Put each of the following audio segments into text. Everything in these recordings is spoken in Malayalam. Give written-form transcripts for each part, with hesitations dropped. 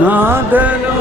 നാഥനോ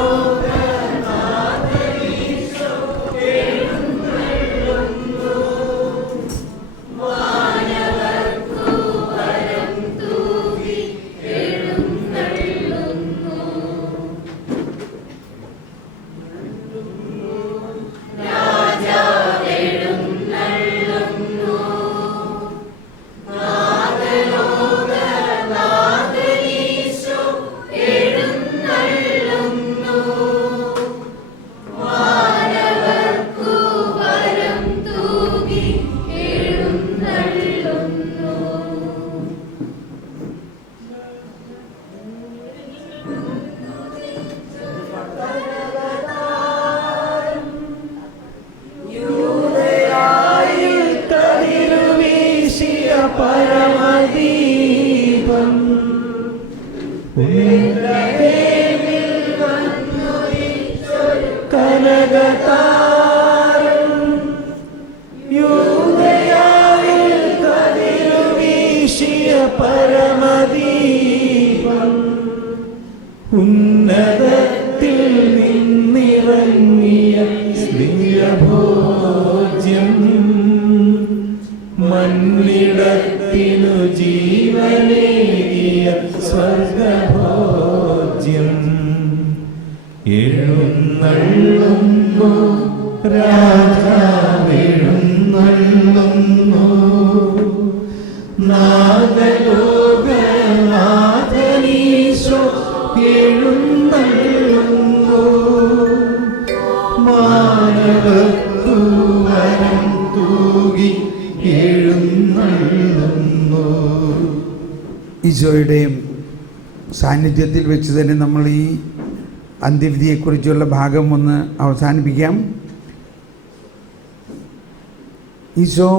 ഉന്നതത്തിൽ നിന്നിറങ്ങിയ സ്നേഹഭോജ്യം മണ്ണിടത്തിനു ജീവനേകിയ സ്വർഗഭോജ്യം എഴുന്നള്ളുന്നു രാജാവെഴുന്നള്ളുന്നു നാഗലോകനാഥനീശോ എഴുന്നള്ളുന്നു മാനവർത്തു വരം തൂകി എഴുന്നള്ളുന്നു. ഈശോയുടെ സാന്നിധ്യത്തിൽ വെച്ച് തന്നെ നമ്മൾ ഈ അന്ത്യവിധിയെക്കുറിച്ചുള്ള ഭാഗം ഒന്ന് അവസാനിപ്പിക്കാം. ഈശോ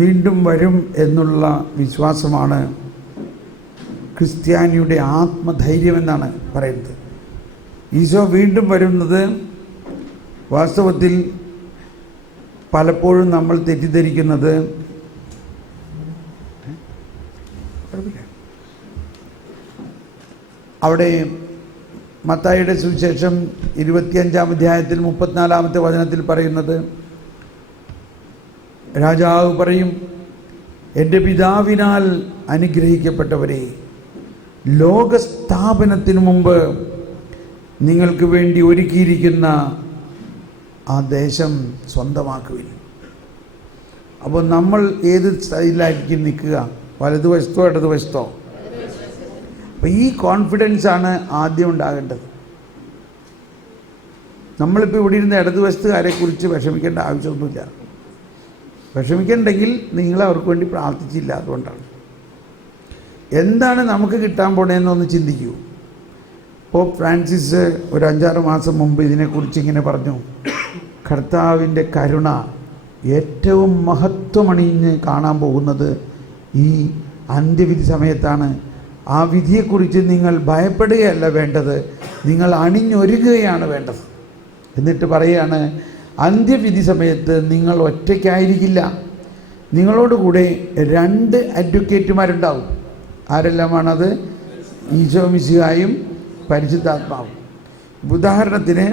വീണ്ടും വരും എന്നുള്ള വിശ്വാസമാണ് ക്രിസ്ത്യാനിയുടെ ആത്മധൈര്യമെന്നാണ് പറയുന്നത്. ഈശോ വീണ്ടും വരുന്നത് വാസ്തവത്തിൽ പലപ്പോഴും നമ്മൾ തെറ്റിദ്ധരിക്കുന്നത് അവിടെ മത്തായിയുടെ സുവിശേഷം 25-ാം അധ്യായത്തിൽ 34-ാമത്തെ വചനത്തിൽ പറയുന്നത്, രാജാവ് പറയും, എൻ്റെ പിതാവിനാൽ അനുഗ്രഹിക്കപ്പെട്ടവരെ, ലോകസ്ഥാപനത്തിനു മുമ്പ് നിങ്ങൾക്ക് വേണ്ടി ഒരുക്കിയിരിക്കുന്ന ആ ദേശം സ്വന്തമാക്കുവിൻ. അപ്പോൾ നമ്മൾ ഏത് സ്റ്റൈലായിരിക്കും നിൽക്കുക? വലതുവശത്തോ ഇടതുവശത്തോ? അപ്പോൾ ഈ കോൺഫിഡൻസാണ് ആദ്യം ഉണ്ടാകേണ്ടത്. നമ്മളിപ്പോൾ ഇവിടെ ഇരുന്ന് ഇടതുവശത്തുകാരെക്കുറിച്ച് വിഷമിക്കേണ്ട ആവശ്യമൊന്നുമില്ല. വിഷമിക്കണ്ടെങ്കിൽ നിങ്ങൾ അവർക്ക് വേണ്ടി പ്രാർത്ഥിച്ചില്ല, അതുകൊണ്ടാണ്. എന്താണ് നമുക്ക് കിട്ടാൻ പോണേന്നൊന്ന് ചിന്തിക്കൂ. പോപ്പ് ഫ്രാൻസിസ് ഒരു 5-6 മാസം മുമ്പ് ഇതിനെക്കുറിച്ച് ഇങ്ങനെ പറഞ്ഞു, കർത്താവിൻ്റെ കരുണ ഏറ്റവും മഹത്വമണിഞ്ഞ് കാണാൻ പോകുന്നത് ഈ അന്ത്യവിധി സമയത്താണ്. ആ വിധിയെക്കുറിച്ച് നിങ്ങൾ ഭയപ്പെടുകയല്ല വേണ്ടത്, നിങ്ങൾ അണിഞ്ഞൊരുങ്ങുകയാണ് വേണ്ടത്. എന്നിട്ട് പറയുകയാണ്, അന്ത്യവിധി സമയത്ത് നിങ്ങൾ ഒറ്റയ്ക്കായിരിക്കില്ല, നിങ്ങളോടുകൂടെ 2 അഡ്വക്കേറ്റുമാരുണ്ടാവും. ആരെല്ലാമാണത്? ഈശോ മിശിഹായും പരിശുദ്ധാത്മാവും. ഉദാഹരണത്തിന്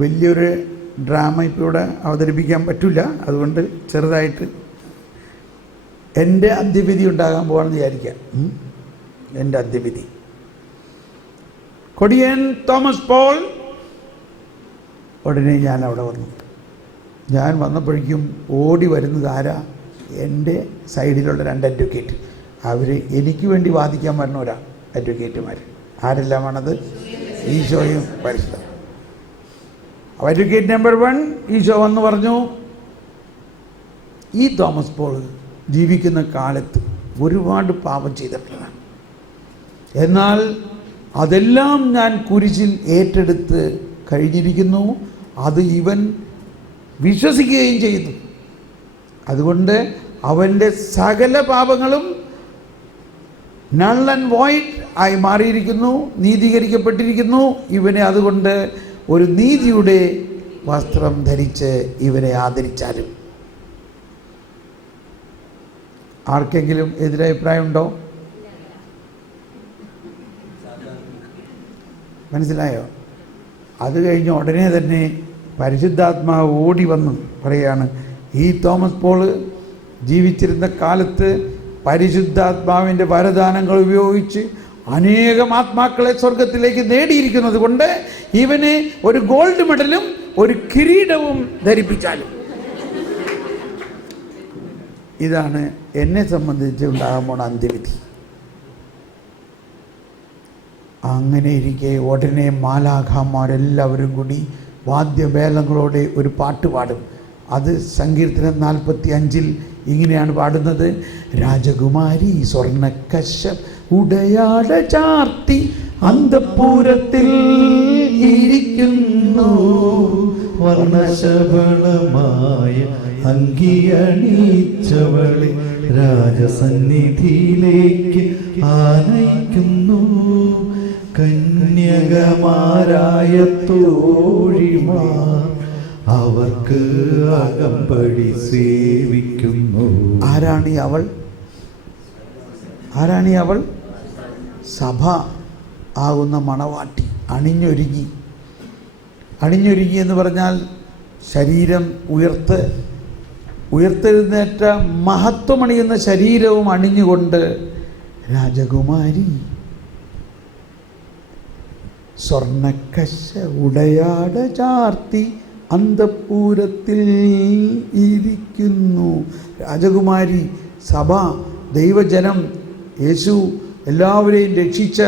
വലിയൊരു ഡ്രാമ ഇപ്പോൾ ഇവിടെ അവതരിപ്പിക്കാൻ പറ്റില്ല, അതുകൊണ്ട് ചെറുതായിട്ട് എൻ്റെ അന്ത്യവിധി ഉണ്ടാകാൻ പോകാമെന്ന് വിചാരിക്കാം. എൻ്റെ അന്ത്യവിധി കൊടിയൻ തോമസ് പോൾ. ഉടനെ ഞാൻ അവിടെ വന്നു. ഞാൻ വന്നപ്പോഴേക്കും ഓടി വരുന്നത് ആരാ? എൻ്റെ സൈഡിലുള്ള 2 അഡ്വക്കേറ്റ്. അവർ എനിക്ക് വേണ്ടി വാദിക്കാൻ വരുന്നവരാ അഡ്വക്കേറ്റുമാർ. ആരെല്ലാമാണത്? ഈശോയും പരിശുദ്ധ. അഡ്വക്കേറ്റ് നമ്പർ 1 ഈശോ വന്ന് പറഞ്ഞു, ഈ തോമസ് പോൾ ജീവിക്കുന്ന കാലത്ത് ഒരുപാട് പാപം ചെയ്തിട്ടുള്ളതാണ്, എന്നാൽ അതെല്ലാം ഞാൻ കുരിശിൽ ഏറ്റെടുത്ത് കഴിഞ്ഞിരിക്കുന്നു, അത് ഇവൻ വിശ്വസിക്കുകയും ചെയ്തു. അതുകൊണ്ട് അവൻ്റെ സകല പാപങ്ങളും നൾ ആൻഡ് വോയിഡ് ആയി മാറിയിരിക്കുന്നു, നീതീകരിക്കപ്പെട്ടിരിക്കുന്നു. ഇവനെ അതുകൊണ്ട് ഒരു നീതിയുടെ വസ്ത്രം ധരിച്ച് ഇവനെ ആദരിച്ചാലും. ആർക്കെങ്കിലും എതിരഭിപ്രായം ഉണ്ടോ? മനസ്സിലായോ? അത് കഴിഞ്ഞ് ഉടനെ തന്നെ പരിശുദ്ധാത്മാവ് ഓടി വന്നു പറയുകയാണ്, ഈ തോമസ് പോള് ജീവിച്ചിരുന്ന കാലത്ത് പരിശുദ്ധാത്മാവിൻ്റെ വരദാനങ്ങൾ ഉപയോഗിച്ച് അനേകം ആത്മാക്കളെ സ്വർഗത്തിലേക്ക് നേടിയിരിക്കുന്നത് കൊണ്ട് ഇവന് ഒരു ഗോൾഡ് മെഡലും ഒരു കിരീടവും ധരിപ്പിച്ചാലും. ഇതാണ് എന്നെ സംബന്ധിച്ച് ഉണ്ടാകാൻ പോണ അന്ത്യവിധി. അങ്ങനെ ഇരിക്കെ ഉടനെ മാലാഖമാരെല്ലാവരും കൂടി വാദ്യമേളങ്ങളോടെ ഒരു പാട്ട് പാടും. അത് സങ്കീർത്തനം 45 ഇങ്ങനെയാണ് പാടുന്നത്: രാജകുമാരി സ്വർണ്ണക്കശ ഉടയാട ചാർത്തി അന്തഃപുരത്തിൽ ഇരിക്കുന്നു, വർണ്ണശബളമായ അങ്കിയണിച്ചവളെ രാജസന്നിധിയിലേക്ക് ആനയിക്കുന്നു. കന്യകമാരായ തോഴിമാർ അവർക്ക് അകമ്പടി സേവിക്കുന്നു. ആരാണീ അവൾ? ആരാണീ അവൾ? സഭ ആകുന്ന മണവാട്ടി. അണിഞ്ഞൊരുങ്ങി എന്ന് പറഞ്ഞാൽ ശരീരം ഉയർത്തെഴുന്നേറ്റ മഹത്വമണിയുന്ന ശരീരവും അണിഞ്ഞുകൊണ്ട് രാജകുമാരി സ്വർണ്ണക്കശ ഉടയാട ചാർത്തി അന്തഃപുരത്തിൽ ഇരിക്കുന്നു. രാജകുമാരി, സഭ, ദൈവജനം, യേശു എല്ലാവരെയും രക്ഷിച്ച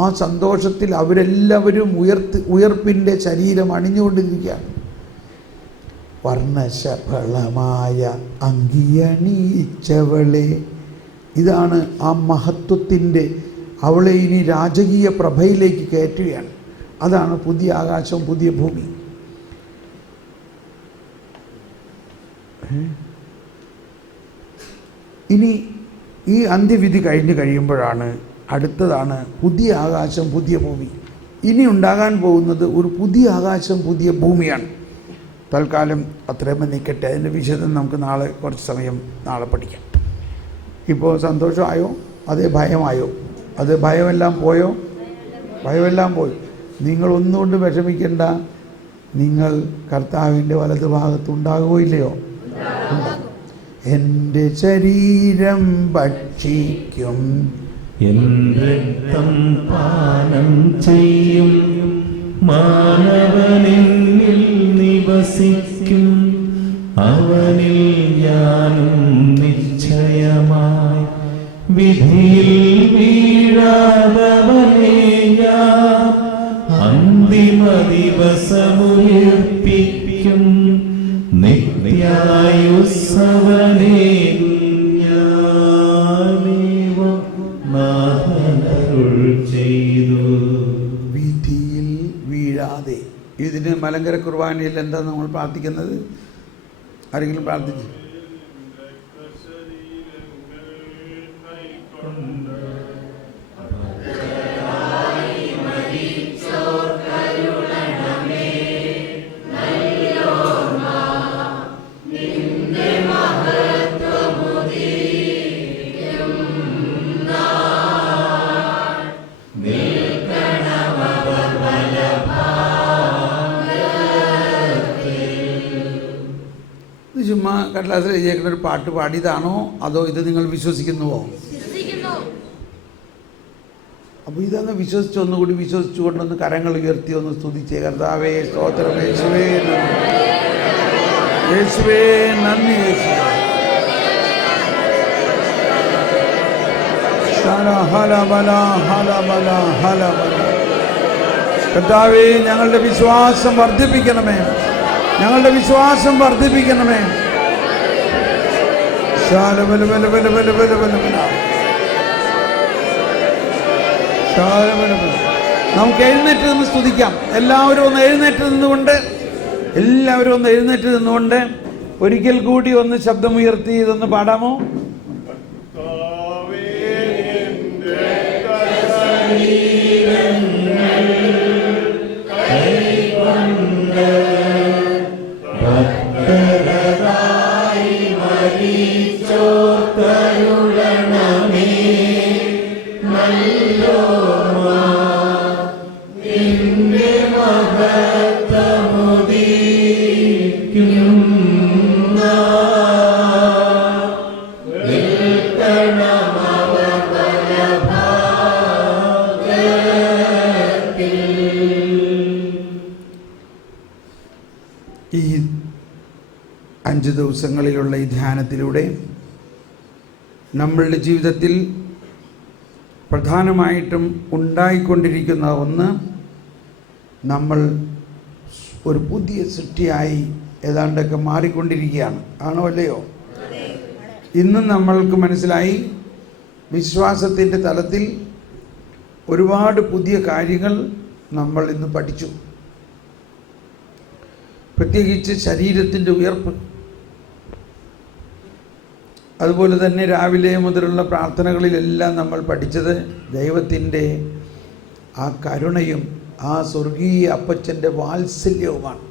ആ സന്തോഷത്തിൽ അവരെല്ലാവരും ഉയർപ്പിൻ്റെ ശരീരം അണിഞ്ഞുകൊണ്ടിരിക്കുകയാണ്. വർണ്ണശബളമായ അങ്കിയണിയിച്ചവളെ, ഇതാണ് ആ മഹത്വത്തിൻ്റെ, അവളെ ഇനി രാജകീയ പ്രഭയിലേക്ക് കയറ്റുകയാണ്. അതാണ് പുതിയ ആകാശവും പുതിയ ഭൂമി. ഇനി ഈ അന്ത്യവിധി കഴിയുമ്പോഴാണ് അടുത്തതാണ് പുതിയ ആകാശം പുതിയ ഭൂമി. ഇനി ഉണ്ടാകാൻ പോകുന്നത് ഒരു പുതിയ ആകാശം പുതിയ ഭൂമിയാണ്. തൽക്കാലം അത്രയും നിൽക്കട്ടെ. അതിൻ്റെ വിശദം നമുക്ക് കുറച്ച് സമയം നാളെ പഠിക്കാം. ഇപ്പോൾ സന്തോഷമായോ? അതേ ഭയമായോ? അത് ഭയമെല്ലാം പോയോ? ഭയമെല്ലാം പോയി. നിങ്ങളൊന്നുകൊണ്ട് വിഷമിക്കേണ്ട. നിങ്ങൾ കർത്താവിൻ്റെ വലതു ഭാഗത്തുണ്ടാകുകയില്ലയോ? എൻ്റെ ശരീരം ഭക്ഷിക്കും, എൻ്റെ രക്തം പാനം ചെയ്യും, മാനവനെന്നിൽ നിവസിക്കും, അവനിൽ ഞാനും നിശ്ചയമായി വിധിയിൽ വീഴാതവനെ ഞാൻ അന്തിമ ദിവസമുയർപ്പിക്കും. നിത്യായുസ്സവനെ ചെയ്തു. വിധിയിൽ വീഴാതെ. ഇതിന് മലങ്കര കുർബാനയിൽ എന്താ നമ്മൾ പ്രാർത്ഥിക്കുന്നത്? ആരെങ്കിലും പ്രാർത്ഥിച്ചു? ചുമ്മാ കടലാസിൽ എഴുതിയേക്കുന്ന ഒരു പാട്ട് പാടിയതാണോ അതോ ഇത് നിങ്ങൾ വിശ്വസിക്കുന്നുവോ? അപ്പോൾ ഇതങ്ങ് വിശ്വസിച്ച് ഒന്നുകൂടി വിശ്വസിച്ചുകൊണ്ടൊന്ന് കരങ്ങൾ ഉയർത്തി ഒന്ന് സ്തുതിച്ചേ. കർത്താവേ സ്തോത്രം, യേശുവേ നന്ദി, യേശുവേ നന്ദി, യേശുവേ. കർത്താവേ ഞങ്ങളുടെ വിശ്വാസം വർദ്ധിപ്പിക്കണമേ, ഞങ്ങളുടെ വിശ്വാസം വർദ്ധിപ്പിക്കണമേ. നമുക്ക് എഴുന്നേറ്റ് നിന്ന് സ്തുതിക്കാം. എല്ലാവരും ഒന്ന് എഴുന്നേറ്റ് നിന്നുകൊണ്ട് ഒരിക്കൽ കൂടി ഒന്ന് ശബ്ദമുയർത്തി ഇതൊന്ന് പാടാമോ? ഭക്തരായി മരിച്ചോ കരുളണമേ നല്ലോർമ്മ നിന്റെ മഹത്വമുദീക്കുന്ന നിൽക്കണമവർ വലഭാഗത്തിൽ. ഈ 5 ദിവസങ്ങളിലുള്ള ഈ ധ്യാനത്തിലൂടെ നമ്മളുടെ ജീവിതത്തിൽ പ്രധാനമായിട്ടും ഉണ്ടായിക്കൊണ്ടിരിക്കുന്ന ഒന്ന്, നമ്മൾ ഒരു പുതിയ സൃഷ്ടിയായി ഏതാണ്ടൊക്കെ മാറിക്കൊണ്ടിരിക്കുകയാണ്. ആണോ അല്ലയോ? ഇന്നും നമ്മൾക്ക് മനസ്സിലായി, വിശ്വാസത്തിൻ്റെ തലത്തിൽ ഒരുപാട് പുതിയ കാര്യങ്ങൾ നമ്മൾ ഇന്ന് പഠിച്ചു. പ്രത്യേകിച്ച് ശരീരത്തിൻ്റെ ഉയർപ്പ്. അതുപോലെ തന്നെ രാവിലെ മുതലുള്ള പ്രാർത്ഥനകളിലെല്ലാം നമ്മൾ പഠിച്ചത് ദൈവത്തിൻ്റെ ആ കരുണയും ആ സ്വർഗീയ അപ്പച്ചൻ്റെ വാത്സല്യവുമാണ്.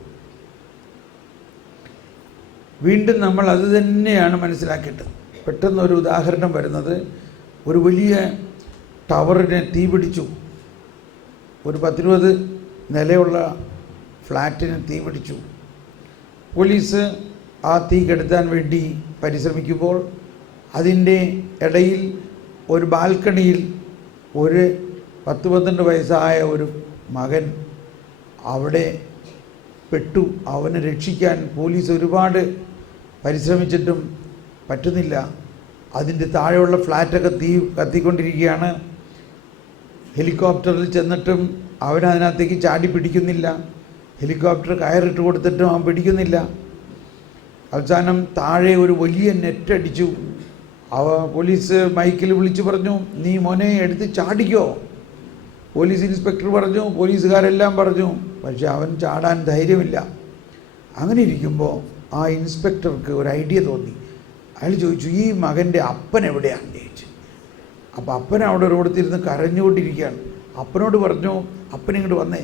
വീണ്ടും നമ്മൾ അത് തന്നെയാണ് മനസ്സിലാക്കേണ്ടത്. പെട്ടെന്നൊരു ഉദാഹരണം വരുന്നത്, ഒരു വലിയ ടവറിന് തീ പിടിച്ചു. ഒരു 10-20 നിലയുള്ള ഫ്ലാറ്റിന് തീ പിടിച്ചു. പോലീസ് ആ തീ കെടുത്താൻ വേണ്ടി പരിശ്രമിക്കുമ്പോൾ അതിൻ്റെ ഇടയിൽ ഒരു ബാൽക്കണിയിൽ ഒരു 10-12 വയസ്സായ ഒരു മകൻ അവിടെ പെട്ടു. അവനെ രക്ഷിക്കാൻ പോലീസ് ഒരുപാട് പരിശ്രമിച്ചിട്ടും പറ്റുന്നില്ല. അതിൻ്റെ താഴെയുള്ള ഫ്ലാറ്റൊക്കെ തീ കത്തിക്കൊണ്ടിരിക്കുകയാണ്. ഹെലികോപ്റ്ററിൽ ചെന്നിട്ടും അവനതിനകത്തേക്ക് ചാടി പിടിക്കുന്നില്ല. ഹെലികോപ്റ്റർ കയറിട്ട് കൊടുത്തിട്ടും അവൻ പിടിക്കുന്നില്ല. അവസാനം താഴെ ഒരു വലിയ നെറ്റടിച്ചു. പോലീസ് മൈക്കിൽ വിളിച്ചു പറഞ്ഞു, നീ മോനെ എടുത്ത് ചാടിക്കോ. പോലീസ് ഇൻസ്പെക്ടർ പറഞ്ഞു, പോലീസുകാരെല്ലാം പറഞ്ഞു. പക്ഷെ അവൻ ചാടാൻ ധൈര്യമില്ല. അങ്ങനെ ഇരിക്കുമ്പോൾ ആ ഇൻസ്പെക്ടർക്ക് ഒരു ഐഡിയ തോന്നി. അയാൾ ചോദിച്ചു, ഈ മകൻ്റെ അപ്പൻ എവിടെയാണ് ചോദിച്ചു. അപ്പോൾ അപ്പൻ അവിടെ റോഡത്തിരുന്ന് കരഞ്ഞുകൊണ്ടിരിക്കുകയാണ്. അപ്പനോട് പറഞ്ഞു, അപ്പനിങ്ങോട്ട് വന്നേ.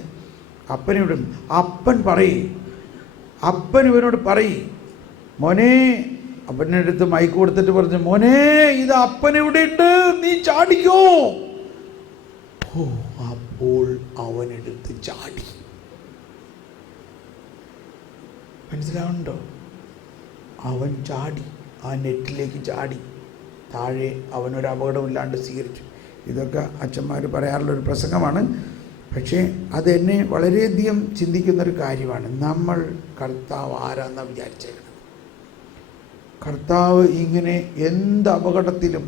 അപ്പനിവിടെ അപ്പൻ അപ്പൻ ഇവനോട് മോനെ. അപ്പൻ്റെ അടുത്ത് മൈക്ക് കൊടുത്തിട്ട് പറഞ്ഞു, മോനെ ഇത് അപ്പൻ ഇവിടെ ഉണ്ട്, നീ ചാടിക്കോ. ഓ, അപ്പോൾ അവനെടുത്ത് ചാടി. മനസ്സിലാവുന്നുണ്ടോ? അവൻ ചാടി, ആ നെറ്റിലേക്ക് ചാടി. താഴെ അവനൊരു അപകടമില്ലാണ്ട് സ്വീകരിച്ചു. ഇതൊക്കെ അച്ഛന്മാർ പറയാറുള്ളൊരു പ്രസംഗമാണ്. പക്ഷേ അതെന്നെ വളരെയധികം ചിന്തിക്കുന്നൊരു കാര്യമാണ്. നമ്മൾ കർത്താവ് ആരാന്നാണ് വിചാരിച്ചേക്കണം. കർത്താവ് ഇങ്ങനെ എന്ത് അപകടത്തിലും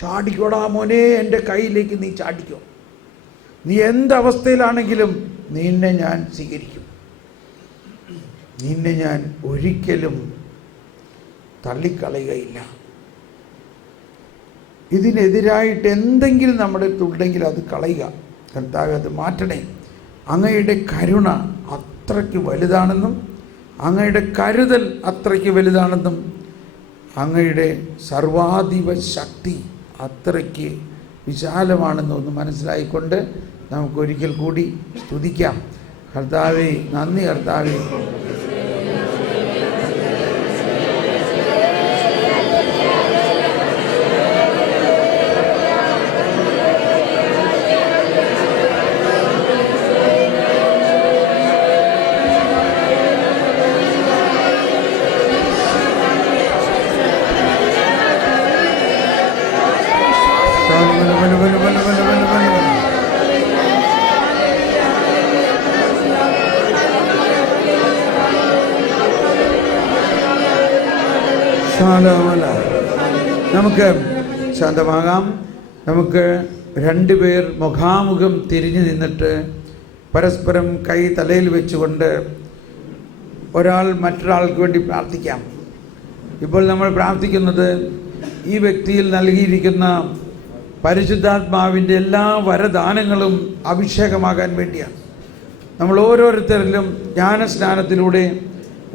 ചാടിക്കോടാ മോനെ, എൻ്റെ കയ്യിലേക്ക് നീ ചാടിക്കോ. നീ എന്തവസ്ഥയിലാണെങ്കിലും നിന്നെ ഞാൻ സ്വീകരിക്കും. നിന്നെ ഞാൻ ഒരിക്കലും തള്ളിക്കളയുകയില്ല. ഇതിനെതിരായിട്ട് എന്തെങ്കിലും നമ്മുടെ അടുത്തുണ്ടെങ്കിൽ അത് കളയുക. കർത്താവ് അത് മാറ്റണേ. അങ്ങയുടെ കരുണ അത്രയ്ക്ക് വലുതാണെന്നും അങ്ങയുടെ കരുതൽ അത്രയ്ക്ക് വലുതാണെന്നും അങ്ങയുടെ സർവാധിപ ശക്തി അത്രയ്ക്ക് വിശാലമാണെന്നും ഒന്ന് മനസ്സിലായിക്കൊണ്ട് നമുക്കൊരിക്കൽ കൂടി സ്തുതിക്കാം. കർത്താവേ, നന്ദി കർത്താവേ. നമുക്ക് ശാന്തമാകാം. നമുക്ക് 2 പേർ മുഖാമുഖം തിരിഞ്ഞു നിന്നിട്ട് പരസ്പരം കൈ തലയിൽ വെച്ചുകൊണ്ട് ഒരാൾ മറ്റൊരാൾക്ക് വേണ്ടി പ്രാർത്ഥിക്കാം. ഇപ്പോൾ നമ്മൾ പ്രാർത്ഥിക്കുന്നത് ഈ വ്യക്തിയിൽ നൽകിയിരിക്കുന്ന പരിശുദ്ധാത്മാവിൻ്റെ എല്ലാ വരദാനങ്ങളും അഭിഷേകമാകാൻ വേണ്ടിയാണ്. നമ്മൾ ഓരോരുത്തരിലും ജ്ഞാനസ്നാനത്തിലൂടെ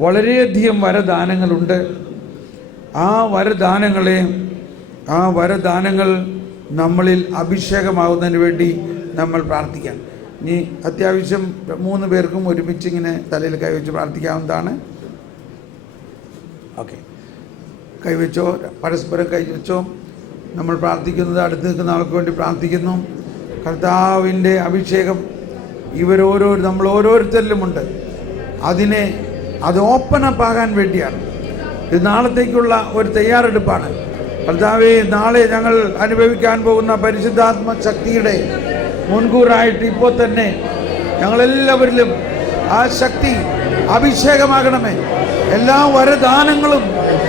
വളരെയധികം വരദാനങ്ങളുണ്ട്. ആ വരദാനങ്ങൾ നമ്മളിൽ അഭിഷേകമാകുന്നതിന് വേണ്ടി നമ്മൾ പ്രാർത്ഥിക്കാം. ഇനി അത്യാവശ്യം 3 പേർക്കും ഒരുമിച്ച് ഇങ്ങനെ തലയിൽ കൈവച്ച് പ്രാർത്ഥിക്കാവുന്നതാണ്. ഓക്കെ. കൈവച്ചോ, പരസ്പരം കൈവച്ചോ. നമ്മൾ പ്രാർത്ഥിക്കുന്നത് അടുത്ത് നിൽക്കുന്ന ആൾക്ക് വേണ്ടി പ്രാർത്ഥിക്കുന്നു. കർത്താവിൻ്റെ അഭിഷേകം നമ്മൾ ഓരോരുത്തരിലുമുണ്ട്. അത് ഓപ്പണപ്പ് ആകാൻ വേണ്ടിയാണ്. ഇത് നാളത്തേക്കുള്ള ഒരു തയ്യാറെടുപ്പാണ്. കർത്താവേ, നാളെ ഞങ്ങൾ അനുഭവിക്കാൻ പോകുന്ന പരിശുദ്ധാത്മ ശക്തിയുടെ മുൻകൂറായിട്ട് ഇപ്പോൾ തന്നെ ഞങ്ങളെല്ലാവരിലും ആ ശക്തി അഭിഷേകമാകണമേ. എല്ലാ വരദാനങ്ങളും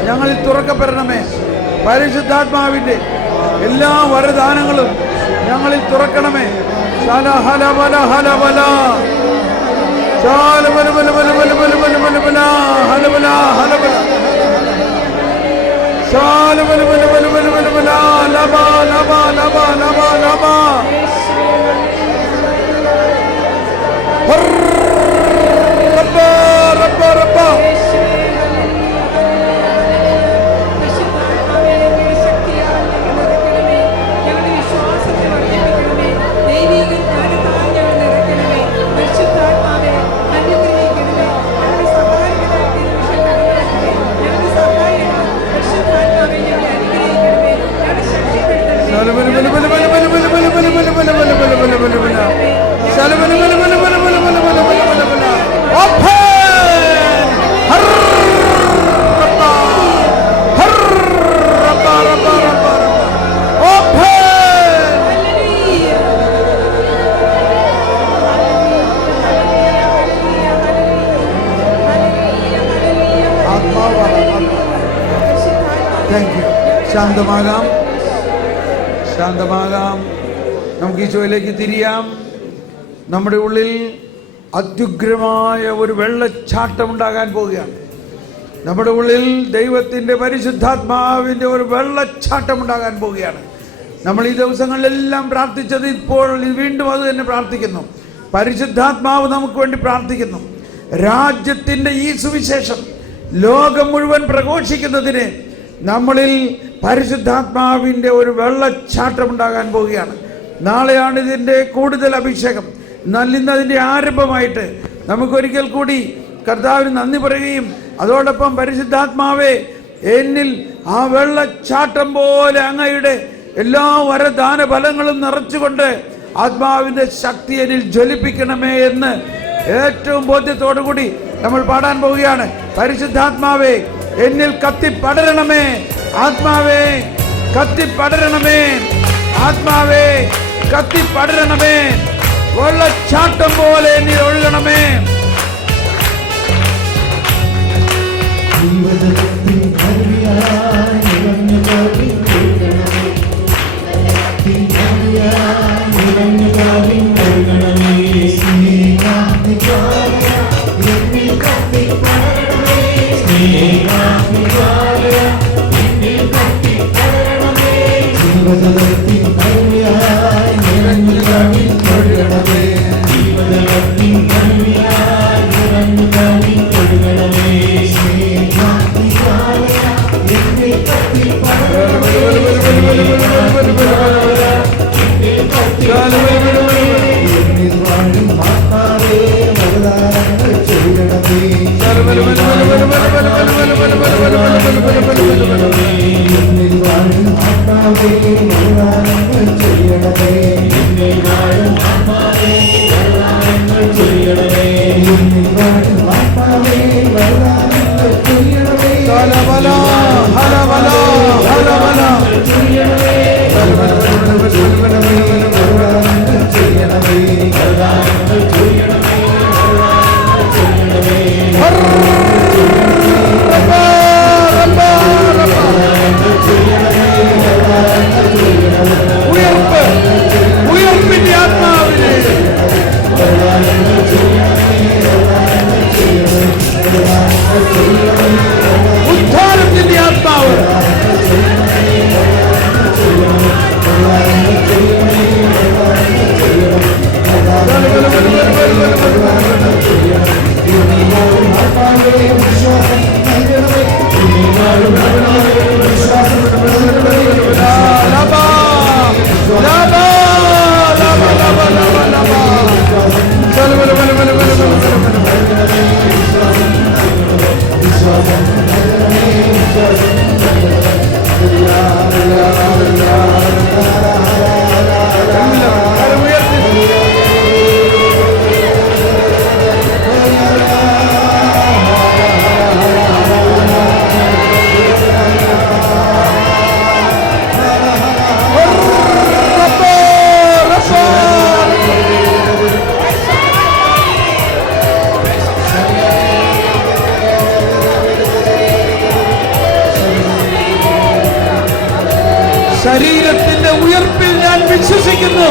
ഞങ്ങളിൽ തുറക്കപ്പെടണമേ. പരിശുദ്ധാത്മാവിൻ്റെ എല്ലാ വരദാനങ്ങളും ഞങ്ങളിൽ തുറക്കണമേ. ഹല ഹല ബല ഹല ബല ഹല ബല ബല ബല ബല ബല ബല ബല ബല ഹല ബല ഹല ബല ഹല ബല ബല ബല ബല ബല ബല ലബ ലബ ലബ ലബ ലബ റബ്ബ റബ്ബ റബ്ബ. ശാന്തമാകാം. നമുക്ക് ഈശോയിലേക്ക് തിരിയാം. നമ്മുടെ ഉള്ളിൽ അത്യുഗ്രമായ ഒരു വെള്ളച്ചാട്ടം ഉണ്ടാകാൻ പോവുകയാണ്. നമ്മുടെ ഉള്ളിൽ ദൈവത്തിൻ്റെ പരിശുദ്ധാത്മാവിൻ്റെ ഒരു വെള്ളച്ചാട്ടം ഉണ്ടാകാൻ പോവുകയാണ്. നമ്മൾ ഈ ദിവസങ്ങളിലെല്ലാം പ്രാർത്ഥിച്ചത് ഇപ്പോൾ വീണ്ടും അത് തന്നെ പ്രാർത്ഥിക്കുന്നു. പരിശുദ്ധാത്മാവ് നമുക്ക് വേണ്ടി പ്രാർത്ഥിക്കുന്നു. രാജ്യത്തിൻ്റെ ഈ സുവിശേഷം ലോകം മുഴുവൻ പ്രഘോഷിക്കുന്നതിന് നമ്മളിൽ പരിശുദ്ധാത്മാവിൻ്റെ ഒരു വെള്ളച്ചാട്ടം ഉണ്ടാകാൻ പോവുകയാണ്. നാളെയാണ് ഇതിൻ്റെ കൂടുതൽ അഭിഷേകം. എന്നാൽ ഇന്ന് അതിൻ്റെ ആരംഭമായിട്ട് നമുക്കൊരിക്കൽ കൂടി കർത്താവിന് നന്ദി പറയുകയും അതോടൊപ്പം പരിശുദ്ധാത്മാവേ, എന്നിൽ ആ വെള്ളച്ചാട്ടം പോലെ അങ്ങയുടെ എല്ലാ വരദാന ഫലങ്ങളും നിറച്ചുകൊണ്ട് ആത്മാവിൻ്റെ ശക്തി എന്നിൽ ജ്വലിപ്പിക്കണമേ എന്ന് ഏറ്റവും ബോധ്യത്തോടു കൂടി നമ്മൾ പാടാൻ പോവുകയാണ്. പരിശുദ്ധാത്മാവേ, എന്നിൽ കത്തിപ്പടരണമേ. ആത്മാവേ, കത്തിപ്പടരണമേ. ആത്മാവേ, കത്തിപ്പടരണമേ. വെള്ളച്ചാട്ടം പോലെ എന്നിൽ ഒഴുകണമേ. Hallelujah. ശരീരത്തിന്റെ ഉയർപ്പിൽ ഞാൻ വിശ്വസിക്കുന്നു.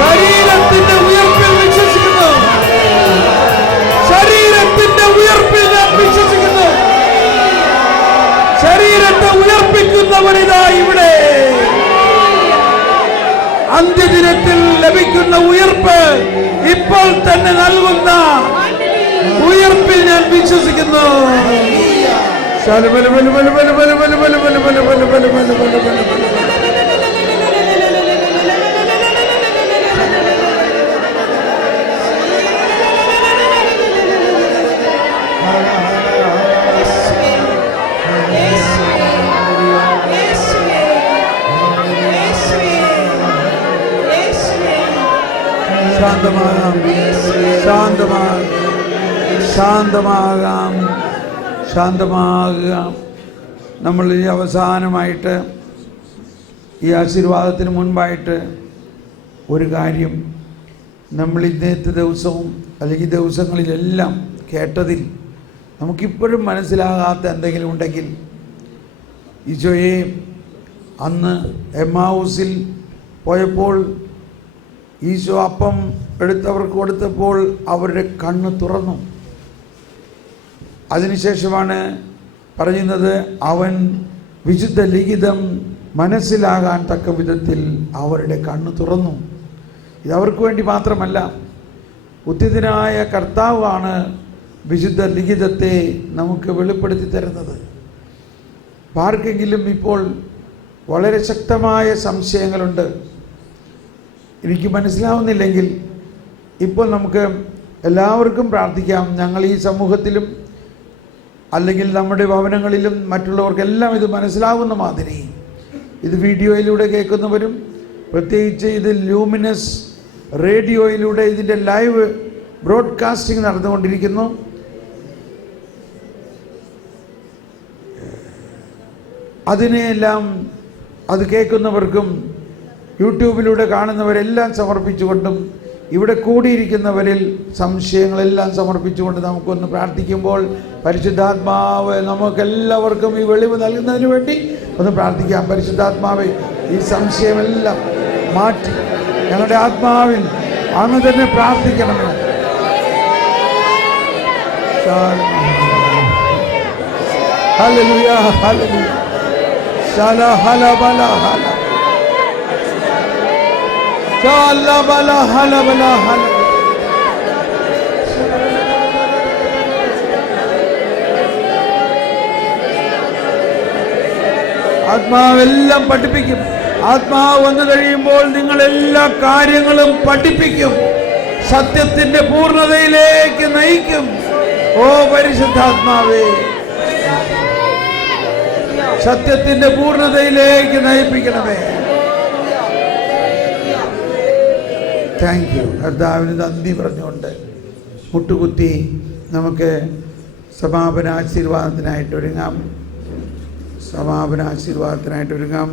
ശരീരത്തിന്റെ ഉയർപ്പിൽ വിശ്വസിക്കുന്നു. ശരീരത്തിന്റെ ഉയർപ്പിൽ ഞാൻ വിശ്വസിക്കുന്നു. ശരീരത്തെ ഉയർപ്പിക്കുന്നവരിതാ ഇവിടെ. അന്ത്യദിനത്തിൽ ലഭിക്കുന്ന ഉയർപ്പ് ഇപ്പോൾ തന്നെ നൽകുന്ന ഉയർപ്പിൽ ഞാൻ വിശ്വസിക്കുന്നു. ശാന്തമാകാം, ശാന്തമാകാം, ശാന്തമാകാം, ശാന്തമാകാം. നമ്മൾ ഈ അവസാനമായിട്ട് ഈ ആശീർവാദത്തിന് മുൻപായിട്ട് ഒരു കാര്യം, നമ്മൾ ഇന്നത്തെ ദിവസവും അല്ലെങ്കിൽ ദിവസങ്ങളിലെല്ലാം കേട്ടതിൽ നമുക്കിപ്പോഴും മനസ്സിലാകാത്ത എന്തെങ്കിലും ഉണ്ടെങ്കിൽ, ഈശോയെ അന്ന് എമ്മാവൂസിൽ പോയപ്പോൾ ഈശോ അപ്പം എടുത്തവർക്ക് കൊടുത്തപ്പോൾ അവരുടെ കണ്ണ് തുറന്നു. അതിനുശേഷമാണ് പറയുന്നത്, അവൻ വിശുദ്ധ ലിഖിതം മനസ്സിലാകാൻ തക്ക വിധത്തിൽ അവരുടെ കണ്ണ് തുറന്നു. ഇതവർക്ക് വേണ്ടി മാത്രമല്ല, ഉത്തിതനായ കർത്താവാണ് വിശുദ്ധ ലിഖിതത്തെ നമുക്ക് വെളിപ്പെടുത്തി തരുന്നത്. ആർക്കെങ്കിലും ഇപ്പോൾ വളരെ ശക്തമായ സംശയങ്ങളുണ്ട്, എനിക്ക് മനസ്സിലാവുന്നില്ലെങ്കിൽ, ഇപ്പോൾ നമുക്ക് എല്ലാവർക്കും പ്രാർത്ഥിക്കാം. ഞങ്ങൾ ഈ സമൂഹത്തിലും അല്ലെങ്കിൽ നമ്മുടെ ഭവനങ്ങളിലും മറ്റുള്ളവർക്കെല്ലാം ഇത് മനസ്സിലാവുന്ന മാതിരി ഇത് വീഡിയോയിലൂടെ കേൾക്കുന്നവരും, പ്രത്യേകിച്ച് ഇത് ലൂമിനസ് റേഡിയോയിലൂടെ ഇതിൻ്റെ ലൈവ് ബ്രോഡ്കാസ്റ്റിംഗ് നടന്നുകൊണ്ടിരിക്കുന്നു. അതിനെയെല്ലാം അത് കേൾക്കുന്നവർക്കും യൂട്യൂബിലൂടെ കാണുന്നവരെല്ലാം സമർപ്പിച്ചുകൊണ്ടും ഇവിടെ കൂടിയിരിക്കുന്നവരിൽ സംശയങ്ങളെല്ലാം സമർപ്പിച്ചുകൊണ്ട് നമുക്കൊന്ന് പ്രാർത്ഥിക്കുമ്പോൾ പരിശുദ്ധാത്മാവ് നമുക്കെല്ലാവർക്കും ഈ വെളിവ് നൽകുന്നതിന് വേണ്ടി ഒന്ന് പ്രാർത്ഥിക്കാം. പരിശുദ്ധാത്മാവെ, ഈ സംശയമെല്ലാം മാറ്റി ഞങ്ങളുടെ ആത്മാവിൽ അങ്ങ് തന്നെ പ്രാർത്ഥിക്കണമേ. Hallelujah, hallelujah. ശല ഹല ബല ഹല ശല ബല ഹല ബല ഹല. ആത്മാവെല്ലാം പഠിപ്പിക്കും. ആത്മാവ് വന്നു കഴിയുമ്പോൾ നിങ്ങൾ എല്ലാ കാര്യങ്ങളും പഠിപ്പിക്കും, സത്യത്തിന്റെ പൂർണ്ണതയിലേക്ക് നയിക്കും. ഓ പരിശുദ്ധാത്മാവേ, സത്യത്തിന്റെ പൂർണ്ണതയിലേക്ക് നയിപ്പിക്കണമേ. Thank you. കർത്താവിന് നന്ദി പറഞ്ഞുകൊണ്ട് മുട്ടുകുത്തി നമുക്ക് സമാപനാശീർവാദത്തിനായിട്ടൊരുങ്ങാം. സമാപനാശീർവാദത്തിനായിട്ടൊരുങ്ങാം.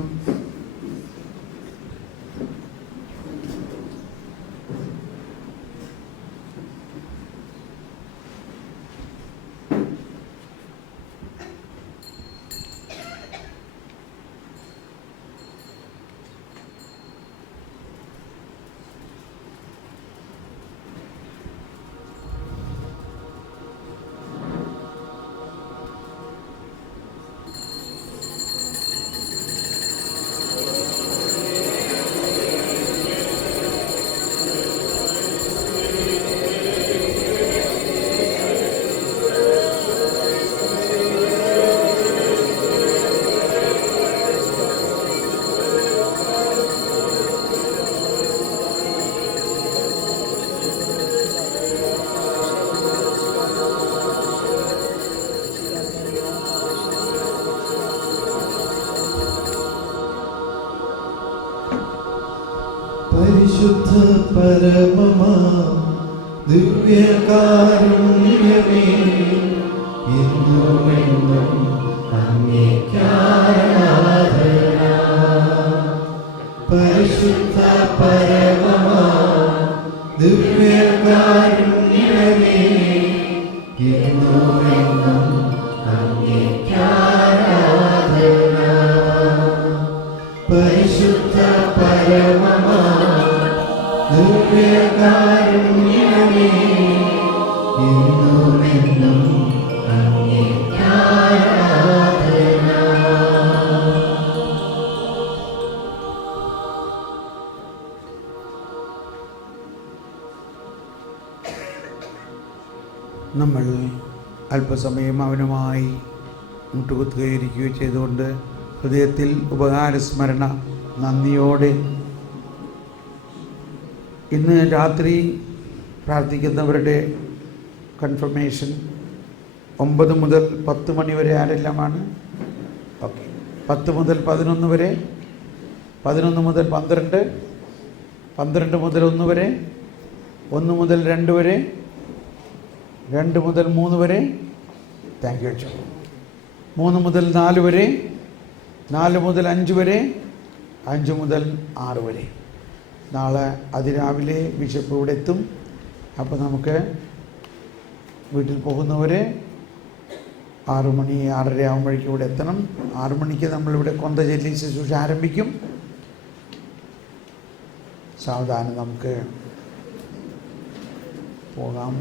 പരിശുദ്ധ പരമമാ ദിവ്യകാരുണ്യമേ, എന്നുമെന്നും അങ്ങേയ്ക്കാരാധന. പരിശുദ്ധ പരമമാ ദിവ്യകാരുണ്യമേ, എന്നുമെന്നും അങ്ങേയ്ക്കാരാധന. ദിവ്യകാരുണ്യമേ എന്നുമെന്നും നമ്മൾ അല്പസമയം അവനുമായി മുട്ടുകുത്തുകയിരിക്കുകയോ ചെയ്തുകൊണ്ട് ഹൃദയത്തിൽ ഉപകാരസ്മരണ നന്ദിയോടെ ഇന്ന് രാത്രി പ്രാർത്ഥിക്കുന്നവരുടെ കൺഫർമേഷൻ 9 മുതൽ 10 മണി വരെ ആരെല്ലാമാണ്? ഓക്കെ. 10 മുതൽ 11 വരെ, 11 മുതൽ 12, 12 മുതൽ 1 വരെ, 1 മുതൽ 2 വരെ, 2 മുതൽ 3 വരെ, താങ്ക് യു അച്ഛൻ, 3 മുതൽ 4 വരെ, 4 മുതൽ 5 വരെ, 5 മുതൽ 6 വരെ. നാളെ അതിരാവിലെ ബിഷപ്പ് ഇവിടെ എത്തും. അപ്പോൾ നമുക്ക് വീട്ടിൽ പോകുന്നവരെ 6 മണി 6:30 ആകുമ്പോഴേക്കും ഇവിടെ എത്തണം. 6 മണിക്ക് നമ്മളിവിടെ കൊന്ത ചൊല്ലി ശുശ്രൂഷ ആരംഭിക്കും. സാവധാനം നമുക്ക് പോകാം.